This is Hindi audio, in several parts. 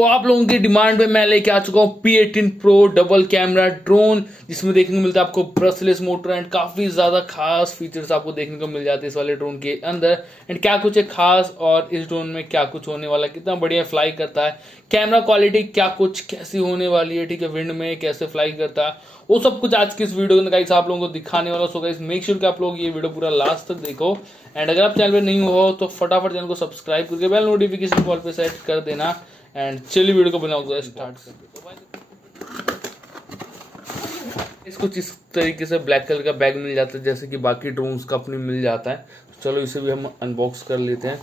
तो आप लोगों की डिमांड पे मैं लेके आ चुका हूँ P18 Pro double camera drone, जिसमें देखने को मिलता है आपको ब्रशलेस मोटर एंड काफ़ी ज़्यादा खास फीचर्स आपको देखने को मिल जाते हैं इस वाले ड्रोन के अंदर। एंड क्या कुछ है खास और इस ड्रोन में क्या कुछ होने वाला है, कितना बढ़िया फ्लाई करता है, कैमरा क्वालिटी क्या कुछ कैसी होने वाली है, ठीक है, विंड में कैसे फ्लाई करता है, वो सब कुछ आज की इस वीडियो में गाइस आप लोगों को दिखाने वाला। सो गाइस मेक श्योर कि आप लोग ये वीडियो पूरा लास्ट तक देखो। एंड अगर आप चैनल पे नहीं हो तो फटाफट चैनल को सब्सक्राइब करके बेल नोटिफिकेशन कॉल पे सेट कर देना। एंड चलिए वीडियो को बनाओ स्टार्ट करते हैं। इसको इस तरीके से ब्लैक कलर का बैग मिल जाता है जैसे कि बाकी ड्रोन्स का अपनी मिल जाता है। चलो इसे भी हम अनबॉक्स कर लेते हैं।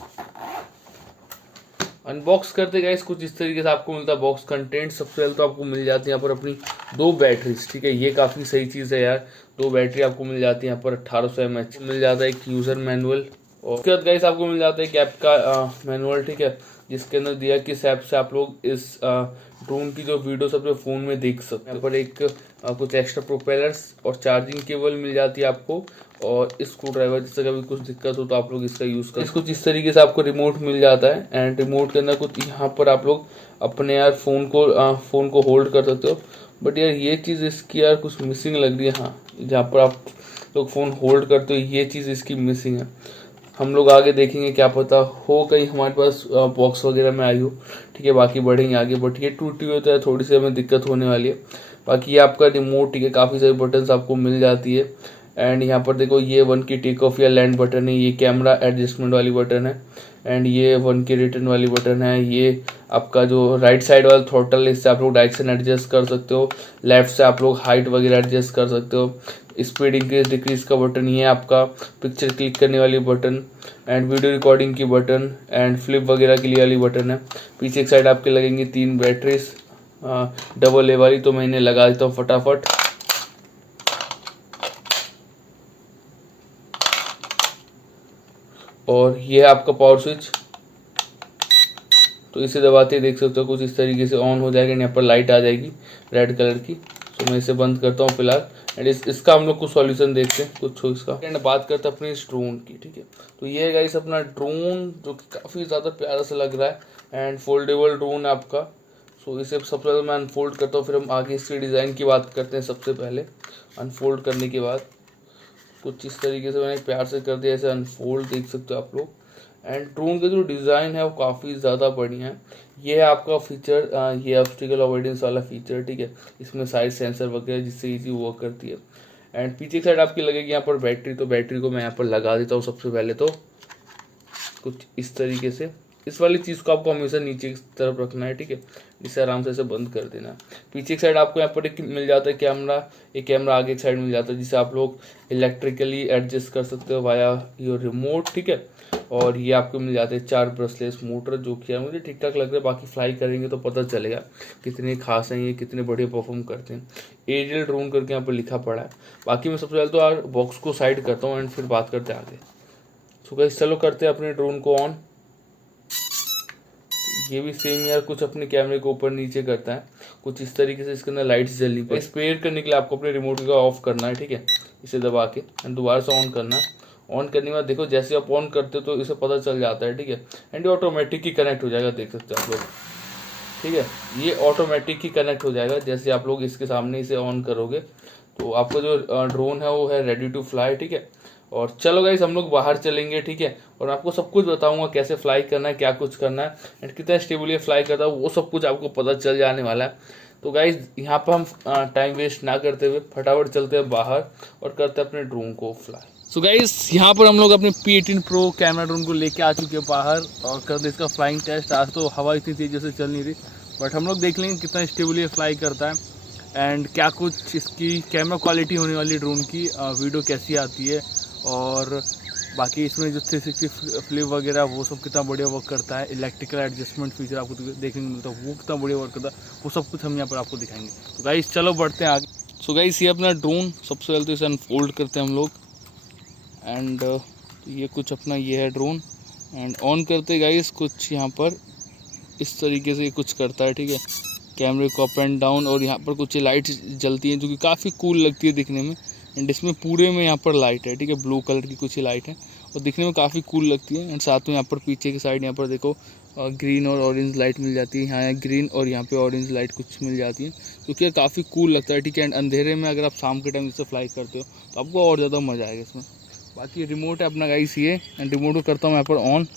अनबॉक्स करते गाइस कुछ इस तरीके से आपको मिलता है बॉक्स कंटेंट। सबसे पहले तो आपको मिल जाती है यहाँ पर अपनी 2 बैटरीज, ठीक है, ये काफ़ी सही चीज़ है यार। 2 बैटरी आपको मिल जाती है यहाँ पर। 1800 mAh मिल जाता है। एक यूज़र मैनुअल और उसके बाद गाइस आपको मिल जाता है एक ऐप का मैनुअल, ठीक है, जिसके अंदर दिया किस ऐप से आप लोग इस ड्रोन की जो वीडियो अपने फ़ोन में देख सकते हैं। यहाँ पर एक कुछ एक्स्ट्रा प्रोपेलर्स और चार्जिंग केबल मिल जाती है आपको, और स्क्रू ड्राइवर, जिससे कभी कुछ दिक्कत हो तो आप लोग इसका यूज़ कर। इसको जिस तरीके से आपको रिमोट मिल जाता है एंड रिमोट के अंदर कुछ यहाँ पर आप लोग अपने यार फ़ोन को होल्ड कर सकते हो। बट यार ये चीज़ इसकी यार कुछ मिसिंग लग रही है। हाँ, जहाँ पर आप लोग फ़ोन होल्ड करते हो ये चीज़ इसकी मिसिंग है। हम लोग आगे देखेंगे, क्या पता हो कहीं हमारे पास बॉक्स वगैरह में आई हो, ठीक है, बाकी बढ़ेंगे आगे। बट ये टूटी हुई तो है, थोड़ी सी हमें दिक्कत होने वाली है। बाकी ये आपका रिमोट, ठीक है, काफ़ी सारी बटन्स आपको मिल जाती है। एंड यहाँ पर देखो ये 1 की टेक ऑफ या लैंड बटन है, ये कैमरा एडजस्टमेंट वाली बटन है, एंड ये 1 की रिटर्न वाली बटन है। ये आपका जो राइट साइड वाला थ्रोटल है, इससे आप लोग डायरेक्शन एडजस्ट कर सकते हो। लेफ्ट से आप लोग हाइट वगैरह एडजस्ट कर सकते हो। स्पीड इंक्रीज डिक्रीज का बटन, ये आपका पिक्चर क्लिक करने वाली बटन, एंड वीडियो रिकॉर्डिंग की बटन, एंड फ्लिप वगैरह के लिए वाली बटन है। पीछे एक साइड आपके लगेंगी 3 बैटरीज डबल ए वाली, तो मैं इन्हें लगा देता हूँ फटाफट। और ये है आपका पावर स्विच, तो इसे दबाते ही देख सकते हो कुछ इस तरीके से ऑन हो जाएगा। यहाँ पर लाइट आ जाएगी रेड कलर की। तो मैं इसे बंद करता हूँ फिलहाल। एंड इसका हम लोग कुछ सॉल्यूशन देखते हैं कुछ इसका। एंड बात करते हैं अपने इस ड्रोन की, ठीक है। तो ये है गाइस अपना ड्रोन, जो कि काफ़ी ज़्यादा प्यारा सा लग रहा है एंड फोल्डेबल ड्रोन है आपका। सो इसे सबसे पहले मैं अनफोल्ड करता हूँ, फिर हम आगे इसके डिज़ाइन की बात करते हैं। सबसे पहले अनफोल्ड करने के बाद कुछ इस तरीके से मैंने प्यार से कर दिया, ऐसे अनफोल्ड देख सकते हो आप लोग। एंड ड्रोन का जो डिज़ाइन है वो काफ़ी ज़्यादा बढ़िया है। ये है आपका फीचर, ये ऑब्स्टिकल अवॉइडेंस वाला फीचर, ठीक है। इसमें साइड सेंसर वगैरह जिससे इजी वर्क करती है। एंड पीछे साइड आपकी लगेगी यहाँ पर बैटरी, तो बैटरी को मैं यहाँ पर लगा देता हूँ सबसे पहले। तो कुछ इस तरीके से इस वाली चीज़ को आपको हमेशा नीचे की तरफ रखना है, ठीक है, इसे आराम से ऐसे बंद कर देना। पीछे की साइड आपको यहाँ पर एक मिल जाता है कैमरा, एक कैमरा आगे की साइड मिल जाता है, जिसे आप लोग इलेक्ट्रिकली एडजस्ट कर सकते हो वाया योर रिमोट, ठीक है। और ये आपको मिल जाते हैं 4 ब्रशलेस मोटर, जो कि यार मुझे ठीक ठाक लग रहा है। बाकी फ्लाई करेंगे तो पता चलेगा कितने खास हैं ये, कितने बढ़िया परफॉर्म करते हैं। एरियल ड्रोन करके यहाँ पर लिखा पड़ा है। बाकी मैं सबसे पहले तो यार बॉक्स को साइड करता हूँ एंड फिर बात करते हैं आगे। सो गाइस चलो करते हैं अपने ड्रोन को ऑन। ये भी सेम यार कुछ अपने कैमरे को ऊपर नीचे करता है, कुछ इस तरीके से इसके अंदर लाइट्स जलनी पड़े। स्पेयर करने के लिए आपको अपने रिमोट का ऑफ करना है, ठीक है, इसे दबा के एंड दोबारा से ऑन करना है। ऑन करने के बाद देखो जैसे आप ऑन करते हो तो इसे पता चल जाता है, ठीक है। एंड ये ऑटोमेटिक ही कनेक्ट हो जाएगा, देख सकते हो आप लोग, ठीक है। ये ऑटोमेटिक ही कनेक्ट हो जाएगा जैसे आप लोग इसके सामने इसे ऑन करोगे। तो आपका जो ड्रोन है वो है रेडी टू फ्लाई, ठीक है। और चलो गाइस हम लोग बाहर चलेंगे, ठीक है, और आपको सब कुछ बताऊंगा कैसे फ्लाई करना है, क्या कुछ करना है एंड कितना स्टेबल ये फ्लाई करता है, वो सब कुछ आपको पता चल जाने वाला है। तो गाइस यहाँ पर हम टाइम वेस्ट ना करते हुए फटाफट चलते हैं बाहर और करते हैं अपने ड्रोन को फ्लाई। सो गाइस यहाँ पर हम लोग अपने P18 Pro कैमरा ड्रोन को लेके आ चुके हैं बाहर और करते इसका फ्लाइंग टेस्ट। आज तो हवा इतनी तेज़ी से चल नहीं रही, बट हम लोग देख लेंगे कितना स्टेबल ये फ्लाई करता है एंड क्या कुछ इसकी कैमरा क्वालिटी होने वाली ड्रोन की, वीडियो कैसी आती है, और बाकी इसमें जो 360 फ्लिप वगैरह वो सब कितना बढ़िया वर्क करता है। इलेक्ट्रिकल एडजस्टमेंट फीचर आपको देखने को मिलता है, वो कितना बढ़िया वर्क करता है, वो सब कुछ हम यहाँ पर आपको दिखाएंगे। तो गाइस चलो बढ़ते हैं आगे। सो गाइस ये अपना ड्रोन, सबसे पहले तो इसे अनफोल्ड करते हैं हम लोग एंड ये कुछ अपना ये है ड्रोन। एंड ऑन करते गाइस कुछ यहाँ पर इस तरीके से कुछ करता है, ठीक है, कैमरे को अप एंड डाउन, और यहाँ पर कुछ लाइट्स जलती हैं जो कि काफ़ी कूल लगती है दिखने में। एंड इसमें पूरे में यहाँ पर लाइट है, ठीक है, ब्लू कलर की कुछ ही लाइट है और दिखने में काफ़ी कूल लगती है। एंड साथ में यहाँ पर पीछे की साइड यहाँ पर देखो ग्रीन और ऑरेंज लाइट मिल जाती है, यहाँ ग्रीन और यहाँ पे ऑरेंज लाइट कुछ मिल जाती है, क्योंकि ये काफ़ी कूल लगता है, ठीक है। एंड अंधेरे में अगर आप शाम के टाइम जैसे फ्लाई करते हो तो आपको और ज़्यादा मज़ा आएगा इसमें। बाकी रिमोट है अपना गाइस ये, एंड रिमोट को करता हूँ यहाँ पर ऑन,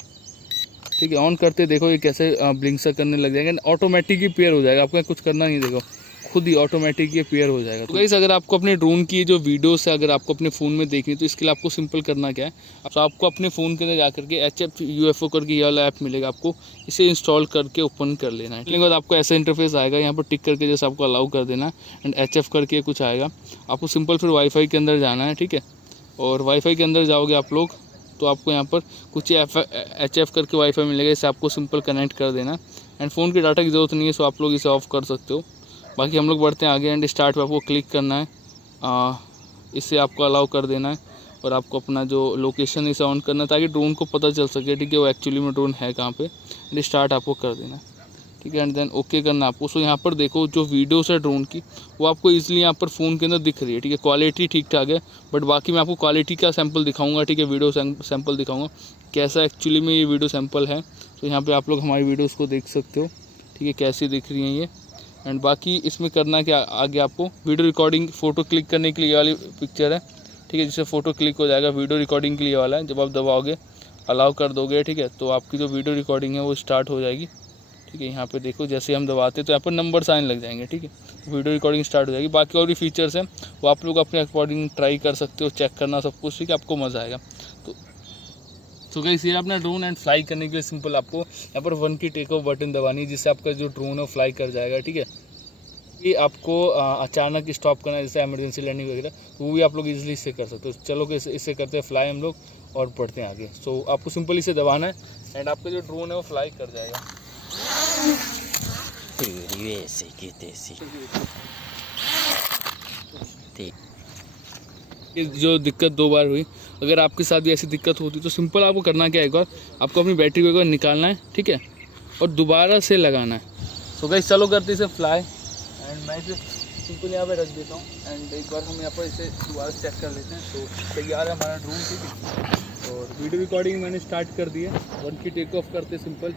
ठीक है। ऑन करते देखो ये कैसे ब्लिंक सा करने लग जाएगा, ऑटोमेटिक ही पेयर हो जाएगा, आपको कुछ करना नहीं, देखो खुद ही ऑटोमेटिक ये पेयर हो जाएगा। तो गाइस अगर आपको अपने ड्रोन की जो वीडियोस है अगर आपको अपने फ़ोन में देखनी तो इसके लिए आपको सिंपल करना क्या है, तो आपको अपने फ़ोन के अंदर जाकर के HF UFO करके ये वाला ऐप मिलेगा, आपको इसे इंस्टॉल करके ओपन कर लेना है। इसके बाद आपको ऐसा इंटरफेस आएगा, यहाँ पर टिक करके जैसे आपको अलाउ कर देना है एंड HF करके कुछ आएगा, आपको सिंपल फिर वाईफाई के अंदर जाना है, ठीक है। और वाईफाई के अंदर जाओगे आप लोग तो आपको यहाँ पर कुछ HF करके वाईफाई मिलेगा, इसे आपको सिंपल कनेक्ट कर देना एंड फ़ोन की डाटा की ज़रूरत नहीं है, सो आप लोग इसे ऑफ कर सकते हो। बाकी हम लोग बढ़ते हैं आगे एंड स्टार्ट पे आपको क्लिक करना है, इसे आपको अलाउ कर देना है और आपको अपना जो लोकेशन इसे ऑन करना है ताकि ड्रोन को पता चल सके, ठीक है, वो एक्चुअली में ड्रोन है कहाँ पे। एंड स्टार्ट आपको कर देना है, ठीक है। एंड देन ओके करना आपको। सो यहाँ पर देखो जो वीडियोस है ड्रोन की वो आपको ईजिली यहाँ पर फ़ोन के अंदर दिख रही है, ठीक है। क्वालिटी ठीक ठाक है, बट बाकी मैं आपको क्वालिटी का सैंपल दिखाऊंगा, ठीक है, वीडियो सैंपल दिखाऊंगा कैसा एक्चुअली में ये वीडियो सैंपल है। तो यहाँ पर आप लोग हमारी वीडियोज़ को देख सकते हो, ठीक है, कैसी दिख रही हैं ये। एंड बाकी इसमें करना क्या आगे आपको वीडियो रिकॉर्डिंग फ़ोटो क्लिक करने के लिए ये वाली पिक्चर है, ठीक है, जिससे फ़ोटो क्लिक हो जाएगा। वीडियो रिकॉर्डिंग के लिए वाला है, जब आप दबाओगे अलाउ कर दोगे, ठीक है, तो आपकी जो वीडियो रिकॉर्डिंग है वो स्टार्ट हो जाएगी, ठीक है। यहाँ पे देखो जैसे हम दबाते तो यहाँ पर नंबर आने लग जाएंगे, ठीक है, वीडियो रिकॉर्डिंग स्टार्ट हो जाएगी। बाकी और भी फीचर्स हैं वो आप लोग अपने अकॉर्डिंग ट्राई कर सकते हो, चेक करना सब कुछ, ठीक है, आपको मज़ा आएगा। तो गाइस ये अपना ड्रोन एंड फ्लाई करने के लिए सिंपल आपको यहाँ पर 1 की टेक ऑफ बटन दबानी है, जिससे आपका जो ड्रोन है वो फ्लाई कर जाएगा, ठीक है। ये आपको अचानक स्टॉप करना है जैसे इमरजेंसी लैंडिंग वगैरह, तो वो भी आप लोग इजीली इससे कर सकते हो। चलो कि इससे करते हैं फ्लाई हम लोग और बढ़ते हैं आगे। सो आपको सिंपल इसे दबाना है एंड आपका जो ड्रोन है वो फ्लाई कर जाएगा। ये जो दिक्कत 2 बार हुई, अगर आपके साथ भी ऐसी दिक्कत होती तो सिंपल आपको करना क्या है, एक बार आपको अपनी बैटरी को एक बार निकालना है, ठीक है, और दोबारा से लगाना है। सो गाइस चलो करते इसे फ्लाई एंड मैं इसे सिंपल यहाँ पे रख देता हूँ एंड एक बार हम यहाँ पर इसे दोबारा चेक कर लेते हैं। तो तैयार है हमारा ड्रोन, ठीक है, और वीडियो रिकॉर्डिंग मैंने स्टार्ट कर दी है। 1 की टेक ऑफ करते सिंपल,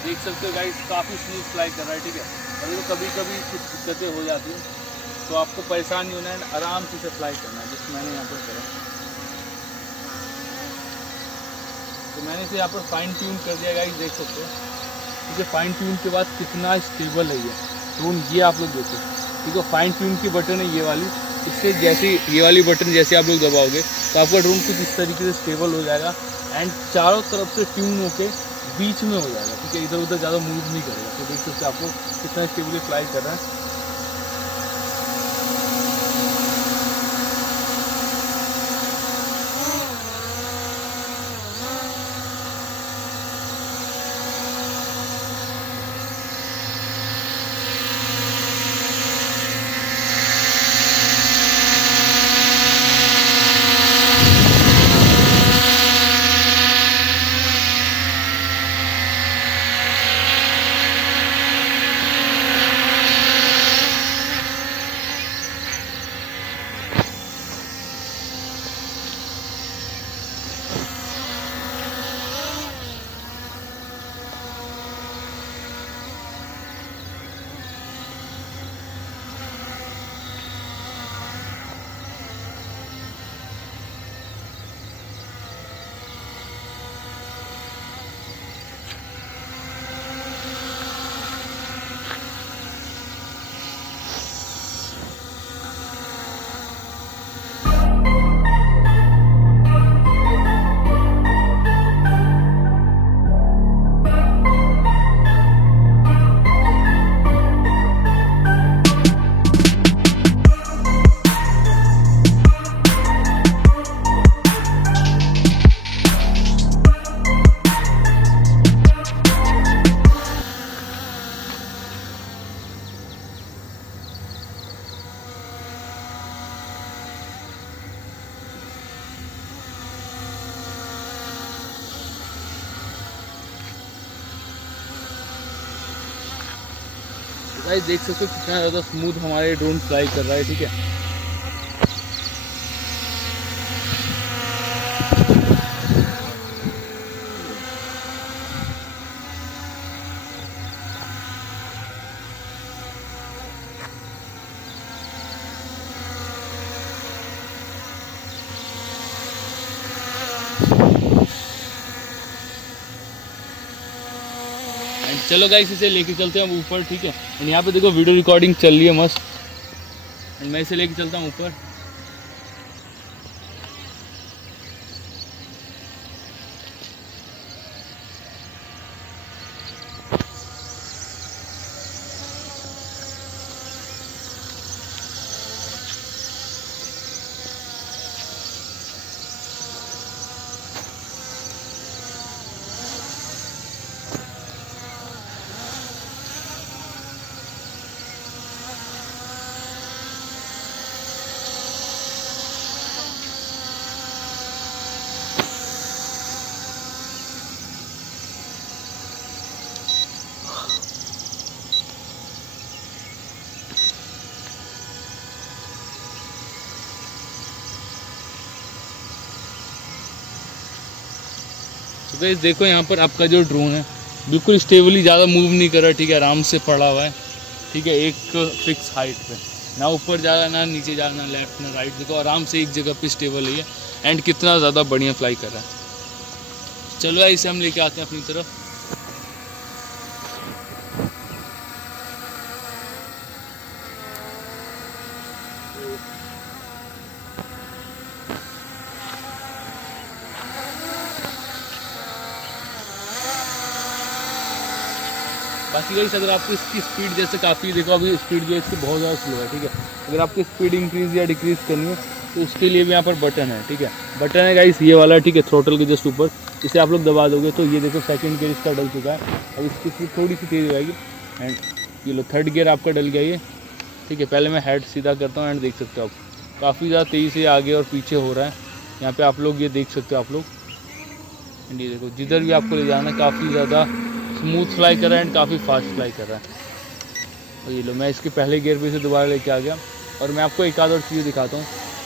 देख सकते हो गाइस काफ़ी स्मूथ फ्लाई कर रहा है, ठीक है। अभी तो कभी कभी कुछ दिक्कतें हो जाती हैं तो आपको परेशान नहीं होना है, आराम से इसे फ्लाई करना है, जिससे मैंने यहाँ पर करा। तो मैंने इसे यहाँ पर फाइन ट्यून कर दिया गाइस, देख सकते हो, ठीक है। फाइन ट्यून के बाद कितना स्टेबल है ये ड्रोन, ये आप लोग देखो, ठीक है। फाइन ट्यून की बटन है ये वाली, इससे जैसे ये वाली बटन जैसे आप लोग दबाओगे तो आपका ड्रोन कुछ इस तरीके से स्टेबल हो जाएगा एंड चारों तरफ से ट्यून होके बीच में हो जाएगा, ठीक है, इधर उधर ज़्यादा मूव नहीं करेगा। तो देख सकते हो आप लोग कितना स्टेबली फ्लाई कर रहा है। गाइस देख सकते हो कितना ज़्यादा स्मूथ हमारे ड्रोन फ्लाई कर रहा है, ठीक है। चलो गाइस इसे लेके चलते हैं हम ऊपर, ठीक है। एंड यहाँ पे देखो वीडियो रिकॉर्डिंग चल रही है मस्त, एंड मैं इसे लेके चलता हूँ ऊपर। तो गाइस देखो यहाँ पर आपका जो ड्रोन है बिल्कुल स्टेबली, ज़्यादा मूव नहीं कर रहा, ठीक है, आराम से पड़ा हुआ है, ठीक है, एक फिक्स हाइट पे, ना ऊपर जा रहा ना नीचे जा रहा, ना लेफ्ट ना राइट। देखो आराम से एक जगह पे स्टेबल है एंड कितना ज़्यादा बढ़िया फ्लाई कर रहा है। चलो इसे हम लेके आते हैं अपनी तरफ। बाकी गाइस अगर आपको इसकी स्पीड जैसे काफ़ी, देखो अभी स्पीड जो है इसकी बहुत ज़्यादा स्लो है, ठीक है। अगर आपको स्पीड इंक्रीज़ या डिक्रीज़ करनी है तो उसके लिए भी यहाँ पर बटन है, ठीक है। बटन है गाइस ये वाला, ठीक है, थ्रोटल के जस्ट ऊपर। इसे आप लोग दबा दोगे तो ये देखो सेकंड गियर इसका डल चुका है, अब इसकी स्पीड थोड़ी सी तेज़ हो जाएगी। एंड ये लो थर्ड गियर आपका डल गया ये, ठीक है। पहले मैं हेड सीधा करता हूँ एंड देख सकते हो आप काफ़ी ज़्यादा तेज़ी से आगे और पीछे हो रहा है। यहाँ पर आप लोग ये देख सकते हो आप लोग, एंड ये देखो जिधर भी आपको ले जाना है काफ़ी ज़्यादा स्मूथ फ्लाई कर रहा है एंड काफ़ी फास्ट फ्लाई कर रहा है। और ये लो मैं इसके पहले गियर पे से दोबारा लेके आ गया, और मैं आपको एक आध और चीज़ दिखाता हूँ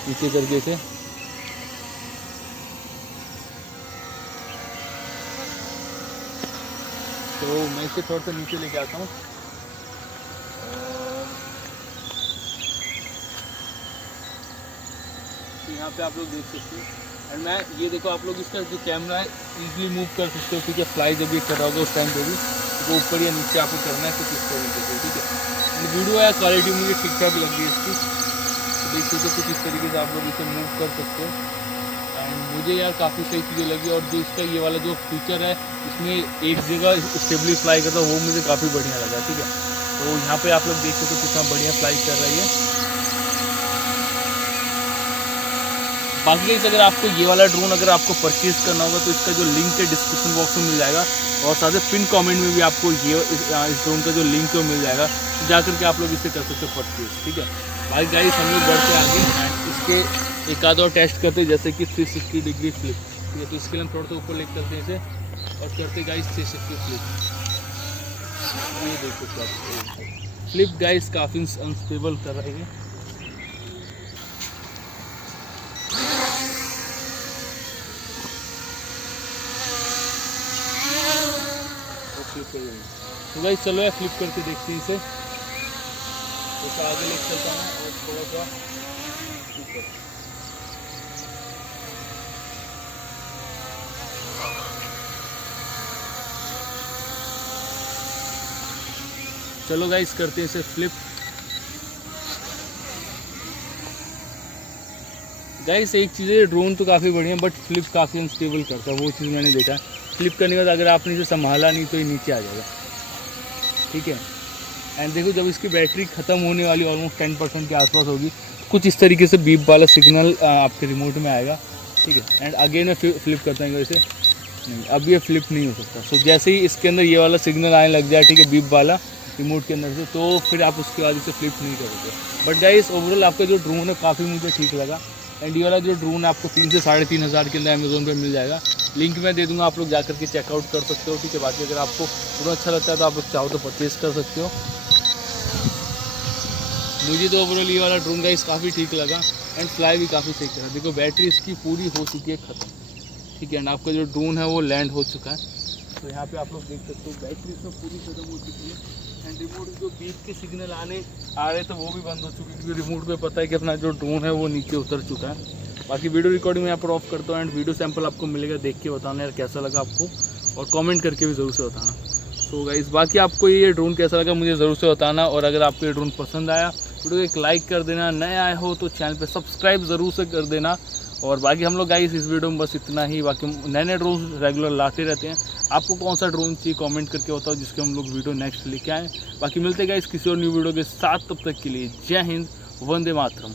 नीचे करके इसे। तो मैं इसे थोड़ा सा नीचे लेके आता हूँ। तो यहाँ पे आप लोग देख सकते हो, एंड मैं ये देखो आप लोग इसका जो कैमरा है इजीली मूव कर सकते हो, ठीक है। फ्लाई जब ये कर रहा होगा उस टाइम पे भी तो ऊपर या नीचे आपको करना है कुछ इस तरीके से, ठीक है। वीडियो है क्वालिटी मुझे ठीक ठाक लग रही है इसकी, तो देख सकते हो कुछ इस तरीके से आप लोग इसे मूव कर सकते हो। एंड मुझे यार काफ़ी सही चीज़ें लगी, और जो इसका ये वाला जो फीचर है इसमें एक जगह स्टेबली फ्लाई करता है वो मुझे काफ़ी बढ़िया लगा, ठीक है। तो यहाँ पर आप लोग देख सकते हो कितना बढ़िया फ्लाई कर रही है। बाकी अगर आपको ये वाला ड्रोन अगर आपको परचेज़ करना होगा तो इसका जो लिंक है डिस्क्रिप्शन बॉक्स में मिल जाएगा, और साथ ही पिन कमेंट में भी आपको ये इस ड्रोन का जो लिंक है वो मिल जाएगा, तो जा करके आप लोग इसे कर सकते हो परचेज़, ठीक है। बाकी गाइस हम लोग बढ़ते आगे एंड इसके एक आध और टेस्ट करते हैं, जैसे कि 360 डिग्री फ्लिप, ठीक है। तो इसके लिए हम थोड़ा सा ऊपर लेकर करते हैं इसे और करते गाइस 360 फ्लिप। ये देखो फ्लिप गाइस काफ़ी अनस्टेबल कर रही है। तो गाइस चलो यार फ्लिप करके देखते हैं इसे, तो आगे लेके चलता हूँ और थोड़ा सा ऊपर। चलो गाइस करते हैं इसे फ्लिप। गाइस एक चीज़ है, ड्रोन तो काफ़ी बढ़िया बट फ्लिप काफ़ी अनस्टेबल करता है, वो चीज़ मैंने देखा। फ्लिप करने के बाद अगर आपने इसे संभाला नहीं तो ये नीचे आ जाएगा, ठीक है। एंड देखो जब इसकी बैटरी ख़त्म होने वाली ऑलमोस्ट 10% के आसपास होगी, कुछ इस तरीके से बीप वाला सिग्नल आपके रिमोट में आएगा, ठीक है। एंड अगेन मैं फ्लिप करता हूँ इसे, नहीं अब ये फ्लिप नहीं हो सकता। सो जैसे ही इसके अंदर ये वाला सिग्नल आने लग जाए, ठीक है, बीप वाला रिमोट के अंदर से, तो फिर आप उसके बाद इसे फ्लिप नहीं करोगे। बट गाइस ओवरऑल आपका जो ड्रोन है काफ़ी मुझे ठीक लगा। एंड ये वाला जो ड्रोन है आपको 3 से 3.5 हज़ार के अंदर अमेज़ोन पे मिल जाएगा। लिंक मैं दे दूंगा, आप लोग जाकर के चेकआउट कर सकते हो, ठीक है। बाकी अगर आपको ड्रोन अच्छा लगता है तो आप लोग चाहो तो परचेज़ कर सकते हो। मुझे तो ओवरऑल ये वाला ड्रोन गाइस काफ़ी ठीक लगा एंड फ्लाई भी काफ़ी सही करा। देखो बैटरी इसकी पूरी हो चुकी है ख़त्म, ठीक है। एंड आपका जो ड्रोन है वो लैंड हो चुका है। तो यहाँ पे आप लोग देख सकते हो बैटरी इसमें पूरी खत्म हो चुकी है। एंड रिमोट जो बीच के सिग्नल आ रहे थे वो भी बंद हो चुके हैं, क्योंकि रिमोट पे पता है कि अपना जो ड्रोन है वो नीचे उतर चुका है। बाकी वीडियो रिकॉर्डिंग मैं यहाँ पर ऑफ करता हूँ एंड वीडियो सैंपल आपको मिलेगा, देख के बताना यार कैसा लगा आपको, और कमेंट करके भी ज़रूर से बताना। तो गाइस बाकी आपको ये ड्रोन कैसा लगा मुझे ज़रूर से बताना, और अगर आपको ये ड्रोन पसंद आया वीडियो को एक लाइक कर देना, नए आए हो तो चैनल पे सब्सक्राइब ज़रूर से कर देना। और बाकी हम लोग गाइस इस वीडियो में बस इतना ही, बाकी नए नए ड्रोन रेगुलर लाते रहते हैं। आपको कौन सा ड्रोन चाहिए कमेंट करके बताओ, जिसके हम लोग वीडियो नेक्स्ट लेके आएँ। बाकी मिलते गाइस किसी और न्यू वीडियो के साथ, तब तक के लिए जय हिंद, वंदे मातरम।